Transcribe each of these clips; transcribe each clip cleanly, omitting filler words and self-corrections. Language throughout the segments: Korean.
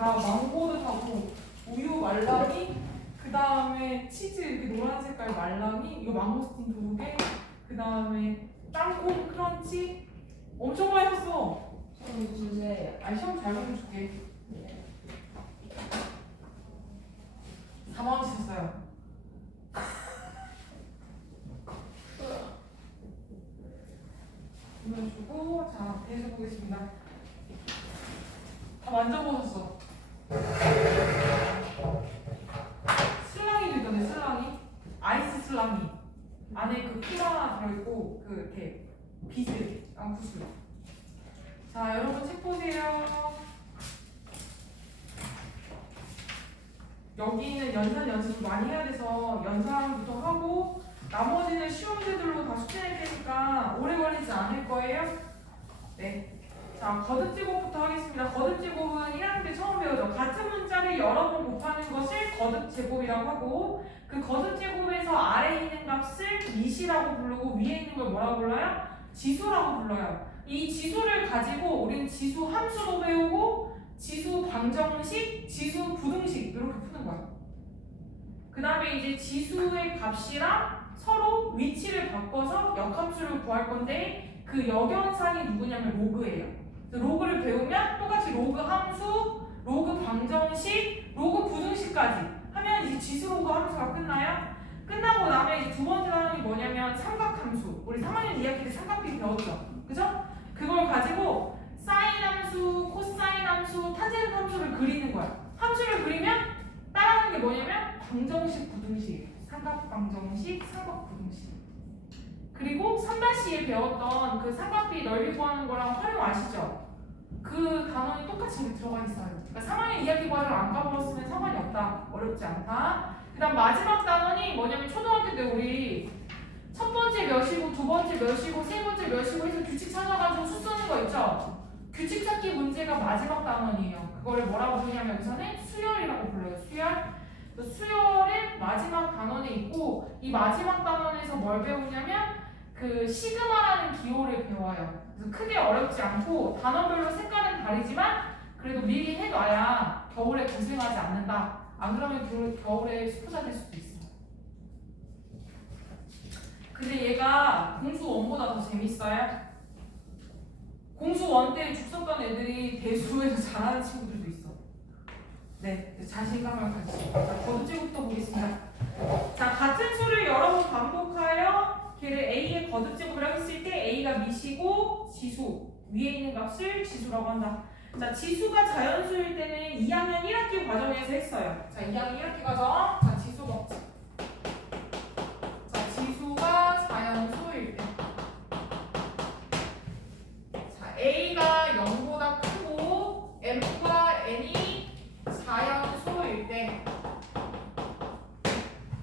나 망고도 사고 우유 말랑이 그 다음에 치즈 이렇게 노란 색깔 말랑이 이거 망고스틴 2개 그 다음에 땅콩 크런치 엄청 많이 샀어. 시험 주제. 아니 시험 잘 보내줄게. 4만원씩 샀어요. 보내주고 자 대해서 보겠습니다. 다 만져보셨어. 슬랑이도 있던데 슬랑이 아이스 슬랑이 안에 그 피가 들어있고 그 이렇게 비즈 구슬. 자 여러분 책 보세요. 여기는 연산 연습을 많이 해야 돼서 연산부터 하고 나머지는 쉬운 문제들로 다 숙제낼 테니까 오래 걸리지 않을 거예요. 네. 자, 거듭제곱부터 하겠습니다. 거듭제곱은 1학년 때 처음 배우죠. 같은 문자를 여러 번 곱하는 것을 거듭제곱이라고 하고 그 거듭제곱에서 아래에 있는 값을 미시라고 부르고 위에 있는 걸 뭐라고 불러요? 지수라고 불러요. 이 지수를 가지고 우리는 지수 함수도 배우고 지수 방정식, 지수 부등식 이렇게 푸는 거예요. 그 다음에 이제 지수의 값이랑 서로 위치를 바꿔서 역함수를 구할 건데 그 역연산이 누구냐면 로그예요. 그래서 로그를 배우면 똑같이 로그 함수, 로그 방정식, 로그 부등식까지 하면 이제 지수 로그 함수가 끝나요. 끝나고 나면 이제 두 번째 단원이 뭐냐면 삼각함수. 우리 3학년 2학기 때 삼각비 배웠죠. 그죠? 그걸 가지고 사인 함수, 코사인 함수, 탄젠트 함수를 그리는 거야. 함수를 그리면 따라하는 게 뭐냐면 방정식, 부등식. 삼각방정식, 삼각부등식. 그리고 3-2에 배웠던 그 삼각비 넓이 구하는 거랑 활용 아시죠? 그 단원이 똑같이 여기 들어가 있어요. 그러니까 3학년 2학기 과정을 안 까먹었으면 상관이 없다. 어렵지 않다. 그 다음 마지막 단원이 뭐냐면 초등학교 때 우리 첫 번째 몇이고 두 번째 몇이고 세 번째 몇이고 해서 규칙 찾아가지고 수 쓰는 거 있죠? 규칙 찾기 문제가 마지막 단원이에요. 그거를 뭐라고 부르냐면 여기서는 수열이라고 불러요. 수열. 수열은 마지막 단원에 있고 이 마지막 단원에서 뭘 배우냐면 그 시그마라는 기호를 배워요. 그래서 크게 어렵지 않고 단원별로 색깔은 다르지만 그래도 미리 해놔야 겨울에 고생하지 않는다. 안 그러면 겨울에 수포자 될 수도 있어요. 근데 얘가 공수 1보다 더 재밌어요. 공수 1 때 죽 썼던 애들이 대수에서 잘하는 친구들도 있어. 네, 자신감을 가지고. 자, 거듭제곱부터 보겠습니다. 자, 같은 수를 여러 번 반복하여 걔를 A의 거듭제곱이라고 했을 때 A가 미시고 지수, 위에 있는 값을 지수라고 한다. 자, 지수가 자연수일 때는 2학년 1학기 과정에서 했어요. 자, 2학년 1학기 과정. 자, 지수 먹자. 자, 지수가 자연수일 때. 자, A가 0보다 크고 M과 N이 자연수일 때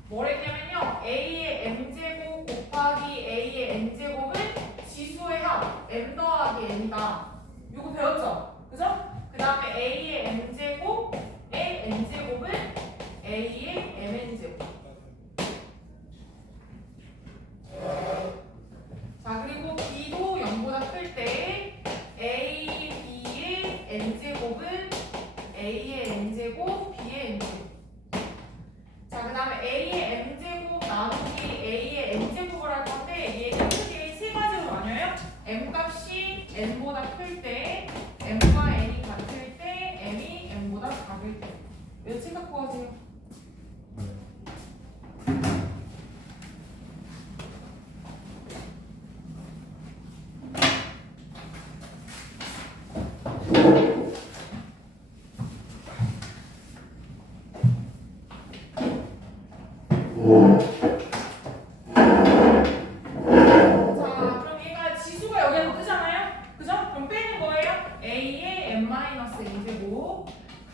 뭐랬냐면요 A의 m제곱 곱하기 A의 n제곱은 지수의 합 m 더하기 n이다. 이거 배웠죠? 그죠? 그 다음에 A의 m제곱의 n제곱은 A의 mn제곱. 자 그리고 B도 0보다 클 때 A, B의 n제곱은 A의 n제곱, B의 n제곱. 자, 그 다음에 A의 m제곱 나누기 A의 n제곱을 할 건데 얘는 크게 세 가지로 나뉘어요. m값이 n보다 클 때, m과 n이 같을 때, m이 n보다 작을 때. 몇 생각하고 하세요?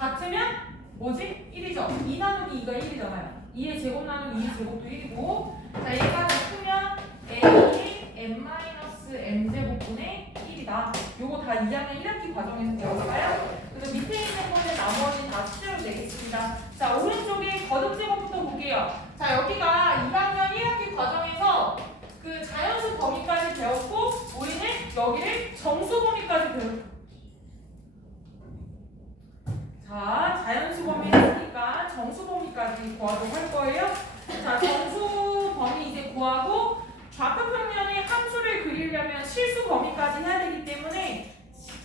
같으면 뭐지? 1이죠. 2 나누기 2가 1이잖아요. 2의 제곱 나누기 2의 제곱도 1이고 자 얘가 같으면 A의 n-m제곱분의 1이다. 요거 다 2학년 1학기 과정에서 배웠어요. 그래서 밑에 있는 거는 나머지는 다 수제로 내겠습니다. 자 오른쪽에 거듭제곱부터 볼게요. 자 여기가 2학년 1학기 과정에서 그 자연수 범위까지 배웠고 우리는 여기를 정수 범위까지 배웠고 자 간단하게 구하도록 할 거예요. 자, 정수 범위 이제 구하고 좌표 평면에 함수를 그리려면 실수 범위까지 해야 되기 때문에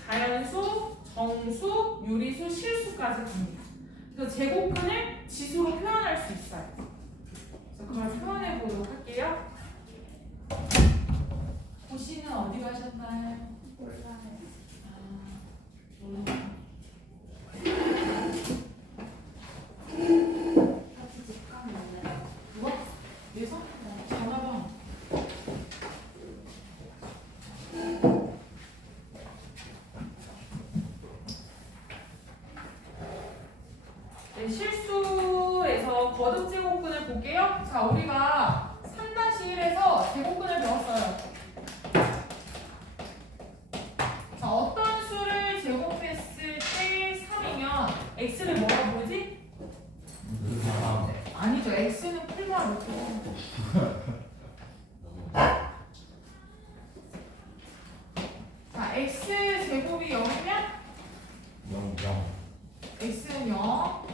자연수, 정수, 유리수, 실수까지 갑니다. 그래서 제곱근을 지수로 표현할 수 있어요. 그래서 그걸 표현해 보도록 할게요. 고시는 어디 가셨나요? 몰라요. 몰라요. 같이 집 가면 안 돼요? 누가? 예서? 전화번. 네, 실수에서 거듭 제곱근을 볼게요. 자, 우리가 3-1에서 제곱근을 배웠어요. 자, 어떤 수를 제곱했을 때 3이면 x를 뭐라 부르지? 아니죠. x는 풀마 루트. 자, x 제곱이 0이면 x는 0.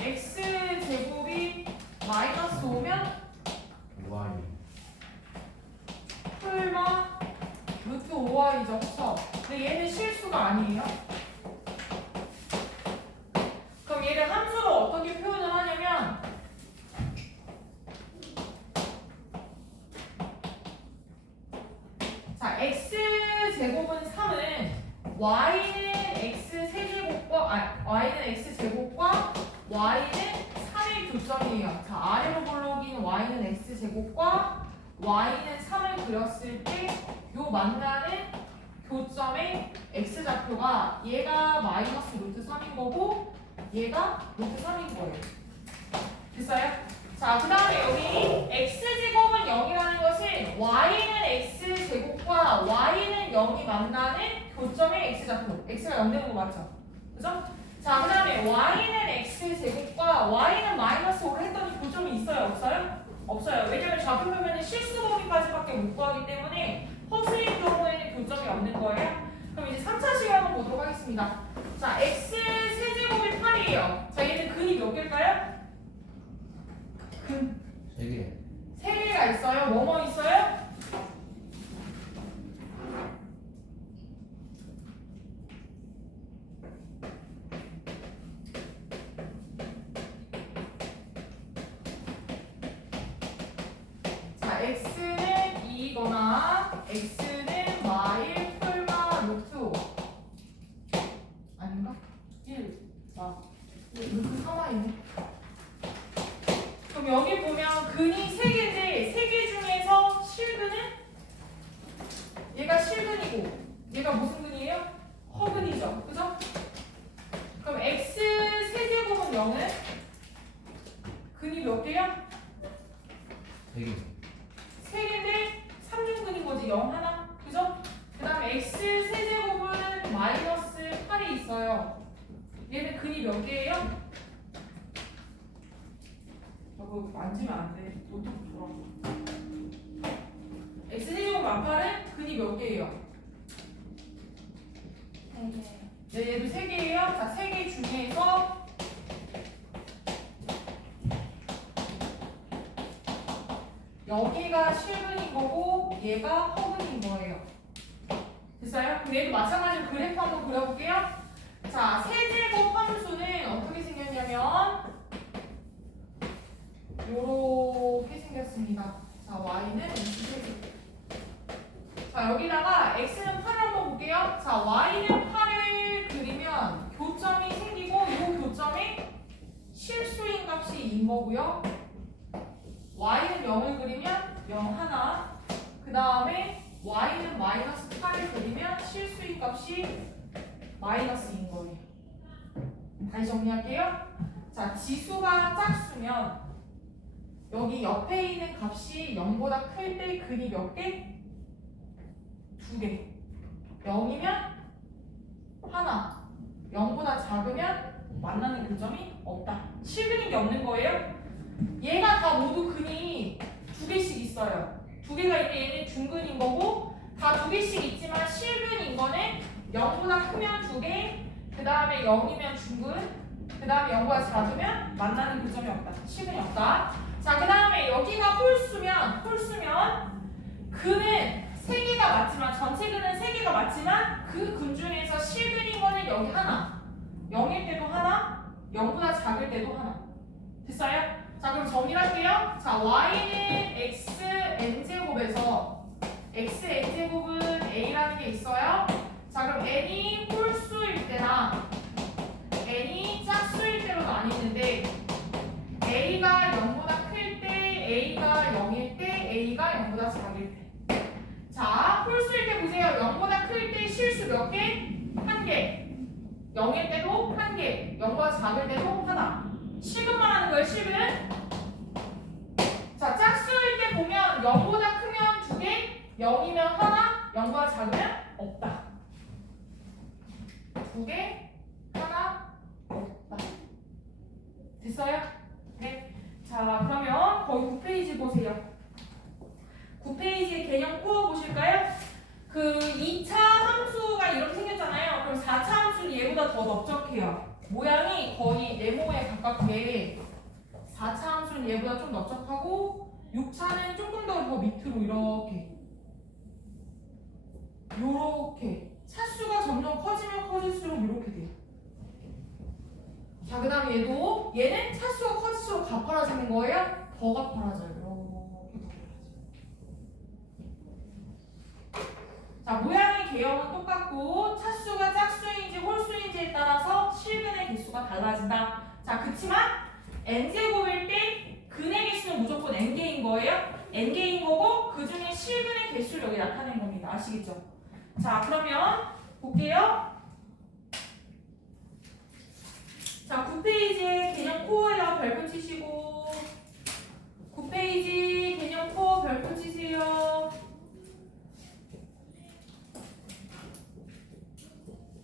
x 제곱이 마이너스 5면 풀마 루트 5y죠. 그쵸? 근데 얘는 실수가 아니에요. 그럼 얘를 함수로 어떻게 표현을 하냐면 자, x 제곱은 3은 y는 x 세제곱과 y는 x 제곱과 y는 3의 교점이에요. 자, 아래로 볼록인 y는 x 제곱과 y는 3을 그렸을 때 요 만나는 교점의 x좌표가 얘가 마이너스 루트 3인 거고 얘가 루트 3인 거예요. 됐어요? 자, 그 다음에 여기 x제곱은 0이라는 것은 y는 x제곱과 y는 0이 만나는 교점의 x좌표. x가 0 되는 거 맞죠? 그죠? 자, 그 다음에 y는 x제곱과 y는 마이너스 5를 했더니 교점이 있어요? 없어요? 없어요. 왜냐면 좌표 표면은 실수 범위까지밖에 못 구하기 때문에 허수인 경우에는 교점이 없는 거예요. 그럼 이제 3차식을 한번 보도록 하겠습니다. 자, x 세제곱이 8이에요. 자, 얘는 근이 몇 개일까요? 근 3개. 3개가 있어요. 뭐뭐 있어요? 자, x는 2거나 x는 마일 풀마 루트 5 아닌가? 1, 4, 루트 3가 있네. 그럼 여기 보면 근이 3개인데 3개 중에서 실근은 얘가 실근이고 얘가 무슨 근이에요? 허근이죠. 그죠? 그럼 x 세제곱은 0은 근이 몇 개야? 3개. 3개인데 3중근인 거지. 0 하나. 그죠? 그 다음에 x 세제곱은 마이너스 8이 있어요. 얘는 근이 몇 개예요? 저거 만지면 안 돼. 노트북 돌아. x 세제곱 만 8은 근이 몇 개예요? 네, 얘도 3개예요. 자, 3개 중에서 여기가 실근인 거고 얘가 허근인 거예요. 됐어요? 그럼 얘도 마찬가지로 그래프 한번 그려볼게요. 자, 세제곱 함수는 어떻게 생겼냐면 요렇게 생겼습니다. 자, y는 20세제곱. 자, 여기다가 x는 8을 한번 볼게요. 자, y는 8을 그리면 교점이 생기고 이 교점에 실수인 값이 2인 거고요. y는 0을 그리면 0 하나. 그 다음에 y는 마이너스 8을 그리면 실수인 값이 마이너스 2인 거예요. 다시 정리할게요. 자, 지수가 짝수면 여기 옆에 있는 값이 0보다 클 때 근이 몇 개? 2개. 0이면 하나. 0보다 작으면 만나는 교점이 없다. 실근인 게 없는 거예요. 얘가 다 모두 근이 2개씩 있어요. 2개가 있는데 얘는 중근인 거고 다 2개씩 있지만 실근인 거는 0보다 크면 2개, 그 다음에 0이면 중근, 그 다음에 0보다 작으면 만나는 교점이 없다. 식은이 없다. 자, 그 다음에 여기가 홀수면 근은 3개가 맞지만 전체 근은 3개가 맞지만 그 근 중에서 실근인 거는 여기 하나 0일 때도 하나 0보다 작을 때도 하나 됐어요? 자, 그럼 정리할게요. 자, y는 x n제곱에서 x n제곱은 a라는 게 있어요. 자, 그럼 n이 홀수일 때랑 n이 짝수일 때로 나뉘는데 a가 0보다 클 때, a가 0일 때, a가 0보다 작을 때. 자, 홀수일 때 보세요. 0보다 클 때 실수 몇 개? 1개. 0일 때도 1개. 0보다 작을 때도 하나. 실근만 하는 거예요, 실근. 자, 짝수일 때 보면 0보다 크면 2개, 0이면 하나, 0보다 작으면 없다. 2개, 하나, 없다. 됐어요? 네. 자, 그러면 거기 9페이지 보세요. 9페이지에 개념 코어 보실까요? 그 2차 함수가 이렇게 생겼잖아요. 그럼 4차 함수는 얘보다 더 넓적해요. 모양이 거의 네모에 가깝게 4차 함수는 얘보다 좀 넓적하고 6차는 조금 더 밑으로 요렇게 차수가 점점 커지면 커질수록 이렇게 돼요. 자, 그 다음에 얘는 차수가 커질수록 가파라지는 거예요? 더 가파라져요. 이렇게 더 가파라져요. 자, 모양의 개형은 똑같고 차수가 짝수인지 홀수인지에 따라서 실근의 개수가 달라진다. 자, 그치만 n제곱일 때 근의 개수는 무조건 n개인 거예요. n개인 거고 그 중에 실근의 개수를 여기 나타낸 겁니다. 아시겠죠? 자, 그러면 볼게요. 자, 9페이지에 개념 코어에다 별표 치시고 9페이지 개념 코어 별표 치세요.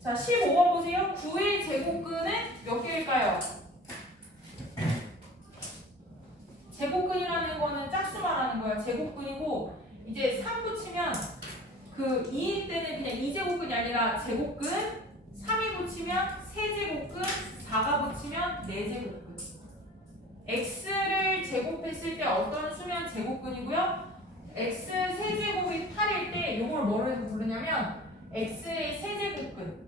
자, 15번 보세요. 9의 제곱근은 몇 개일까요? 제곱근이라는 거는 짝수 말하는 거예요. 제곱근이고 이제 3 붙이면 그 2일 때는 그냥 2제곱근이 아니라 제곱근, 3이 붙이면 세제곱근, 4가 붙이면 4제곱근. x를 제곱했을 때 어떤 수면 제곱근이고요. x 세제곱이 8일 때 이걸 뭐로 해서 부르냐면 x의 세제곱근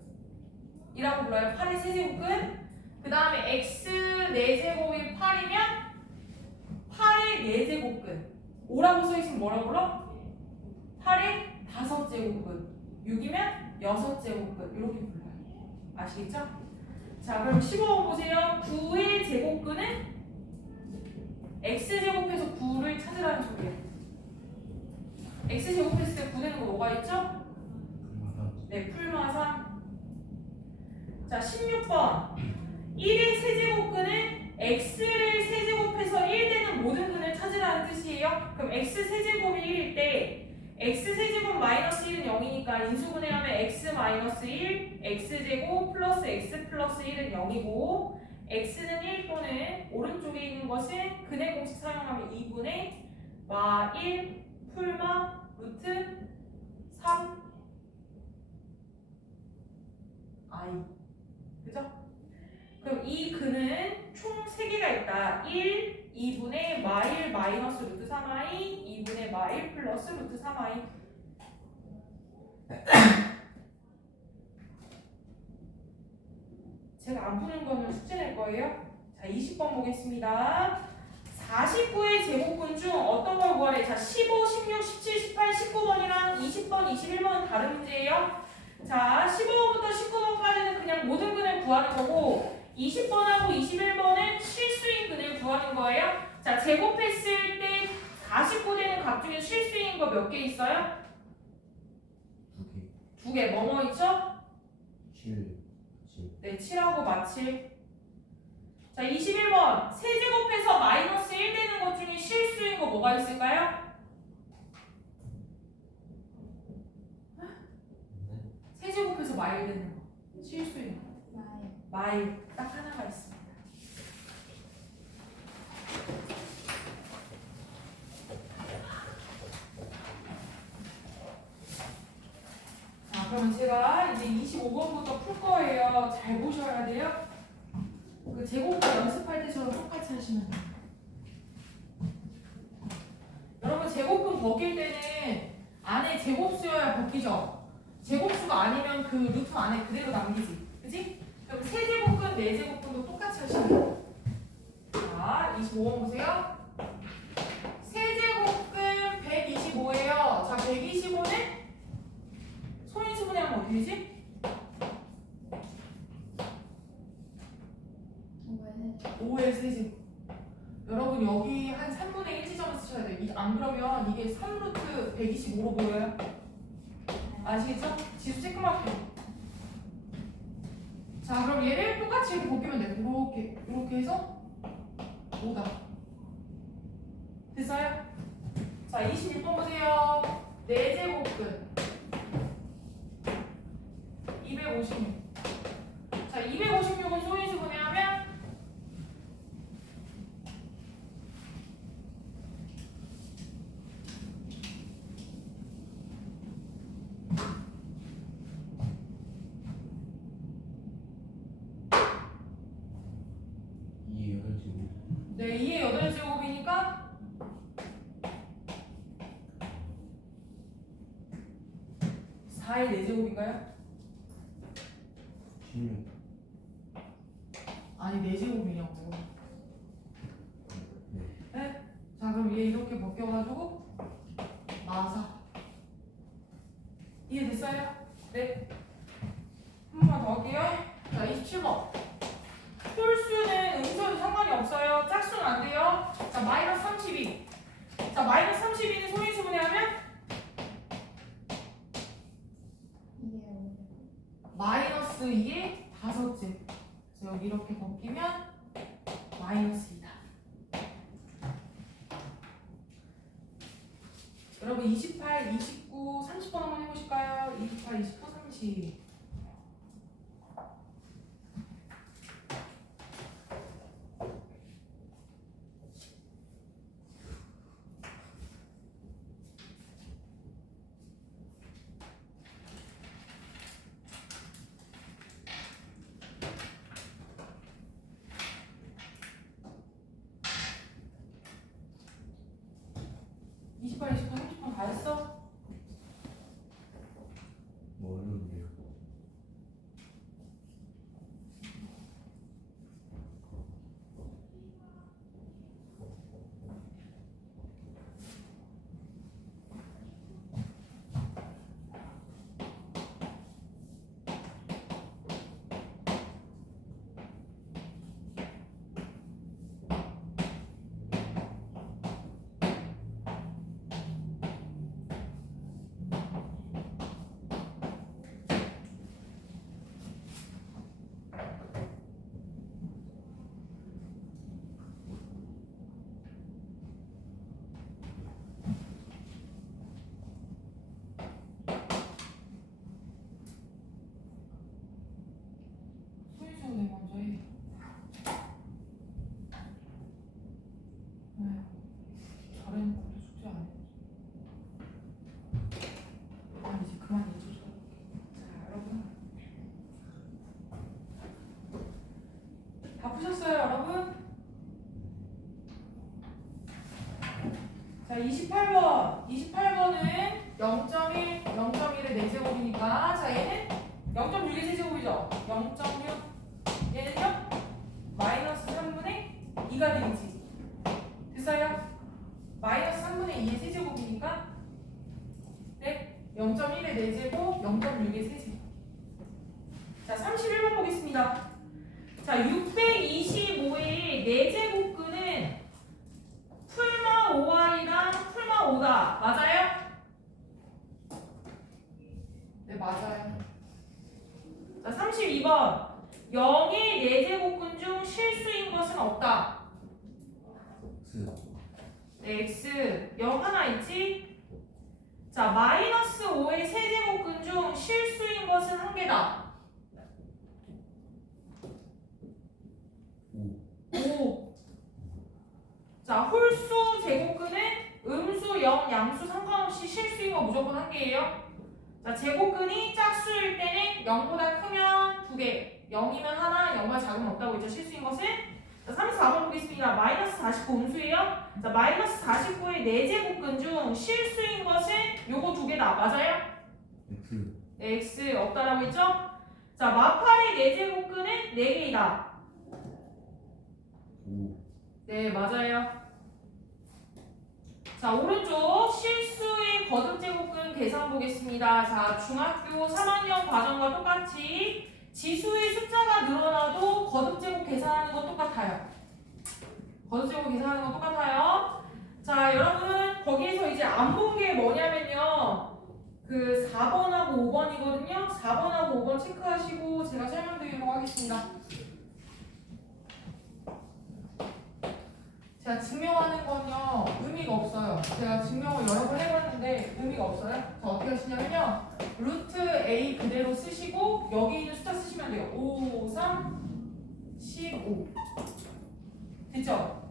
이라고 불러요. 8의 세제곱근. 그 다음에 x 4제곱이 8이면 8의 4제곱근. 5라고 써있으면 뭐라고 불러? 8의 5제곱근. 6이면 6제곱근. 이렇게 불러요. 아시겠죠? 자, 그럼 15번 보세요. 9의 제곱근은 x제곱해서 9를 찾으라는 소리예요. x제곱했을 때 9 되는 거 뭐가 있죠? 네, 풀마 3. 자, 16번 1의 세제곱근은 x를 세제곱해서 1 되는 모든 근을 찾으라는 뜻이에요. 그럼 x 세제곱이 1일 때 x 세제곱 마이너스 1은 0이니까 인수분해 하면 x 마이너스 1 x제곱 플러스 x 플러스 1은 0이고 x는 1 또는 오른쪽에 있는 것은 근의 공식 사용하면 2분의 마 1 풀마 루트 3 i. 그죠? 그럼 이 근은 총 3개가 있다. 1, 2분의 마1 마이너스 루트 3i, 2분의 마1 플러스 루트 3i. 제가 안 푸는 거는 숙제 낼 거예요. 자, 20번 보겠습니다. 49의 제곱근 중 어떤 걸 구하래? 자, 15, 16, 17, 18, 19번이랑 20번, 21번은 다른 문제예요. 자, 15번부터 19번까지는 그냥 모든 근을 구하는 거고 20번하고 21번은 실수인 근을 구하는 거예요. 자, 제곱했을 때 49되는 값 중에 실수인 거 몇 개 있어요? 2개. 뭐뭐 있죠? 7. 네, 7하고 마7. 자, 21번 세제곱해서 마이너스 1 되는 것 중에 실수인 거 뭐가 있을까요? 세제곱해서 마일 되는 거 실수인 거 마일 딱 하나가 있습니다. 자, 그러면 제가 이제 25번부터 풀 거예요. 잘 보셔야 돼요. 그 제곱과 연습할 때처럼 똑같이 하시면 돼요. 여러분 제곱근 벗길 때는 안에 제곱수여야 벗기죠. 제곱수가 아니면 그 루트 안에 그대로 남기지. 그치? 그럼 세제곱근, 네제곱근도 똑같이 하시면 돼요. 자, 25번 보세요. 세제곱근 125예요. 자, 125는 소인수분해 하면 어떻게 되지? 5의 세제곱. 여러분 여기 한 3분의 1 지점을 쓰셔야 돼요. 안 그러면 이게 3루트 125로 보여요. 아시겠죠? 지수 쬐끄맣게. 자, 그럼 얘를 똑같이 이렇게 벗기면 돼. 이렇게 해서 5다. 됐어요? 자, 26번 보세요. 4제곱근 256. 자, 256은 소인수 분해하면 이 8제곱. 네, 2의 8제곱이니까 4의 4제곱인가요? 16. 아니 4제곱이냐고. 네. 네? 자, 그럼 얘 이렇게 벗겨가지고 마사. 이해됐어요? 네. 한 번만 더 할게요. 자, 27번. 홀수는 음수는 상관이 없어요. 짝수는 안 돼요. 자, 마이너스 32. 자, 마이너스 32는 소인수 분해하면 마이너스 2의 5째. 그래서 여기 이렇게 벗기면 마이너스 2다. 여러분 28, 29, 30번 한번 해보실까요? 28, 29, 30. 다 했어? 뭐 어려운데요? 소인수분해 먼저 해. 잘해놓고 숙제 안 해. 이제 그만 잊어줘. 자, 여러분. 다 푸셨어요, 여러분? 자, 28번. 28번은 0.1, 0.1의 4제곱이니까. 자, 얘는 0.6의 세제곱이죠. 0.6. 얘는요? 마이너스 3분의 2가 되겠지. 됐어요? 마이너스 3분의 2의 세제곱이니까 네? 0.1의 4제곱, 0.6의 세제곱. 자, 31번 보겠습니다. 자, 625의 4제곱근은 풀마 5i랑 풀마 5다. 맞아요? 네, 맞아요. 자, 32번. 0의 4제곱근 중 실수인 것은 없다. 네, x 0 하나 있지? 자, 마이너스 5의 세제곱근 중 실수인 것은 한 개다. 5. 자, 홀수 제곱근은 음수 0, 양수 상관없이 실수인 거 무조건 한 개예요. 자, 제곱근이 짝수일 때는 0보다 크면 2개, 0이면 하나, 0만 작으면 없다고 했죠. 실수인 것은. 자, 34번 보겠습니다. 마이너스 49 음수예요. 자, 마이너스 49의 4제곱근 중 실수인 것은 요거 두 개다. 맞아요? X. 네, x 없다라고 했죠? 자, 마팔의 4제곱근은 4개이다. 5. 네, 맞아요. 자, 오른쪽 실수의 거듭제곱근 계산 보겠습니다. 자, 중학교 3학년 과정과 똑같이 지수의 숫자가 늘어나도 거듭제곱 계산하는 건 똑같아요. 거듭제곱 계산하는 건 똑같아요. 자, 여러분 거기에서 이제 안 본 게 뭐냐면요. 그 4번하고 5번이거든요. 4번하고 5번 체크하시고 제가 설명드리도록 하겠습니다. 제가 증명하는 건요 의미가 없어요. 제가 증명을 여러 번 해봤는데 의미가 없어요. 자, 어떻게 하시냐면요 루트 A 그대로 쓰시고 여기 있는 숫자 쓰시면 돼요. 5, 3, 15 됐죠?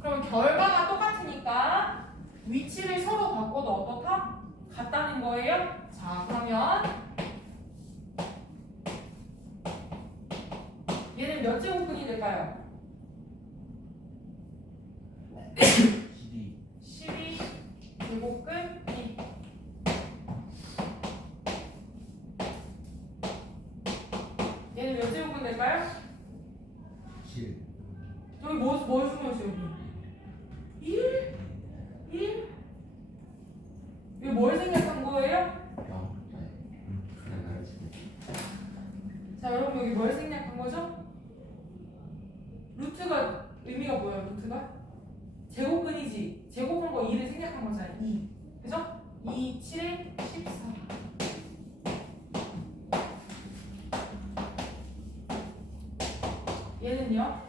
그럼 결과가 똑같으니까 위치를 서로 바꿔도 어떻다? 같다는 거예요. 자, 그러면 얘는 몇 제곱근이 될까요? 12. 12 제곱근이. 얘는 몇 제곱근 될까요? 7. 여기 뭘 숨겨있어요 여기? 1? 1? 이거 뭘 생각한 거예요? 0. 그냥 알지. 자, 여러분 여기 뭘 생략한 거죠? 루트가 의미가 뭐예요? 루트가? 제곱근이지. 제곱한 거 2를 생략한 거잖아요. 2. 그죠? 2, 7에 14. 얘는요?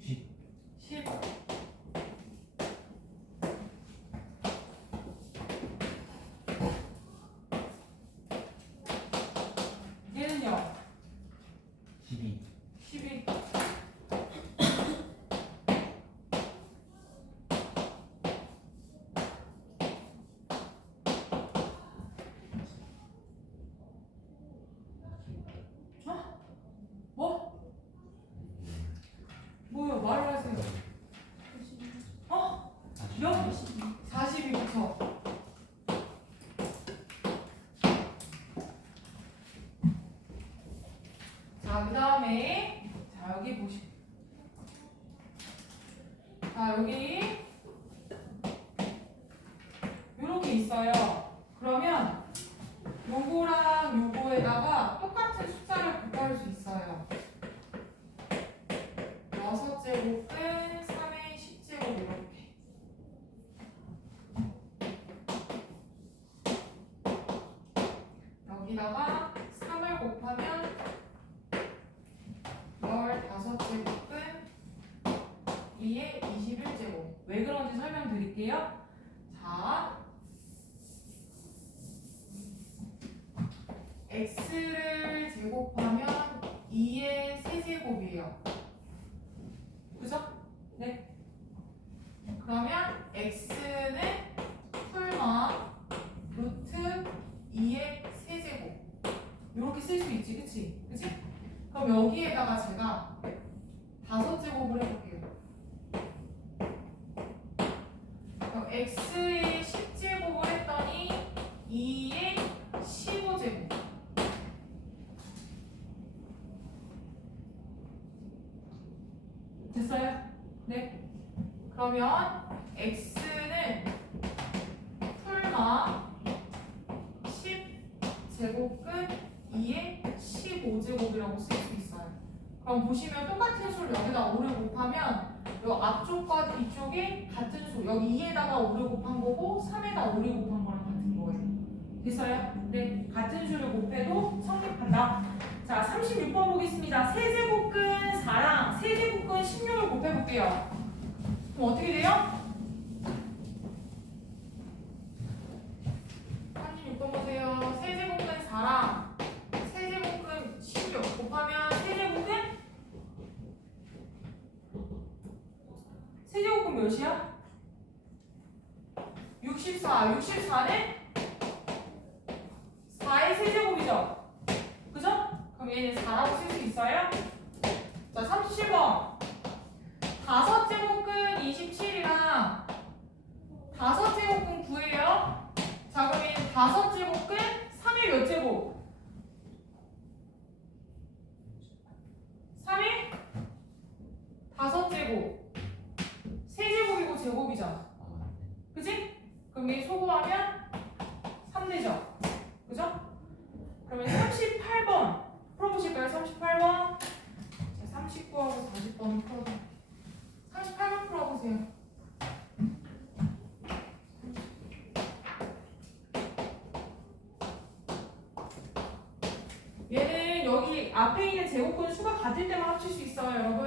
10. 10. 얘는요? 12. 12. 뭐? 뭐요? 말을 하세요. 어? 몇? 42 그쵸? 자, 그 다음에 자, 여기 보시. 자, 여기 요렇게 있어요. 그러면 요거랑 요거에다가 똑같은 숫자를 곱할 수 있어요. 6제곱은 3의 10제곱 이렇게. 여기다가 3을 곱하면 15제곱은 2의 21제곱. 왜 그런지 설명드릴게요. 자, x를 제곱하면 2의 세제곱이에요. 그죠? 네. 그러면 x는 풀마 루트 2의 세제곱. 이렇게 쓸 수 있지, 그치? 그치? 그럼 여기에다가 제가 5제곱을 해볼게요. 그럼 x의 10제곱을 했더니 2의 15제곱. 됐어요? 네. 그러면 x는 풀마 10제곱근 2의 15제곱이라고 쓸 수 있어요. 그럼 보시면 똑같은 수를 여기다 5를 곱하면 이 앞쪽과 뒤쪽이 같은 수. 여기 2에다가 5를 곱한 거고 3에다 5를 곱한 거랑 같은 거예요. 됐어요? 네. 같은 수를 곱해도 성립한다. 자, 36번 보겠습니다. 세제곱근 4랑 세제곱근 16을 곱해볼게요. 그럼 어떻게 돼요? 36번 보세요. 세제곱근 4랑 세제곱근 몇이야? 64. 64는 4의 세제곱이죠? 그죠? 그럼 얘는 4라고 쓸 수 있어요? 자, 37번. 5제곱근 27이랑 5제곱근 9예요. 자, 그럼 얘는 5제곱근 3의 몇 제곱? 3의 5제곱. 세제곱이고 제곱이잖아. 아, 그지? 그럼 얘 소곱하면 3되죠? 그죠? 그러면 38번 풀어보실까요? 38번. 자, 39하고 40번을 풀어봐. 38번 풀어보세요. 얘는 여기 앞에 있는 제곱근 수가 같을 때만 합칠 수 있어요, 여러분.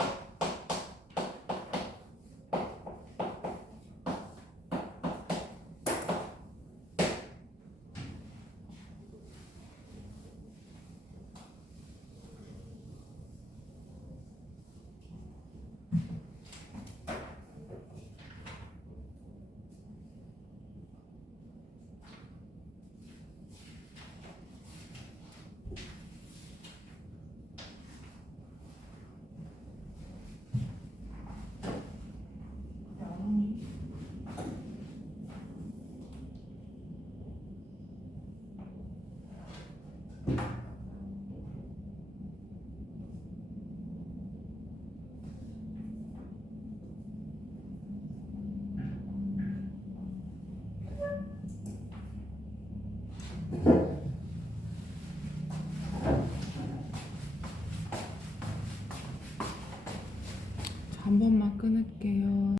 한 번만 끊을게요.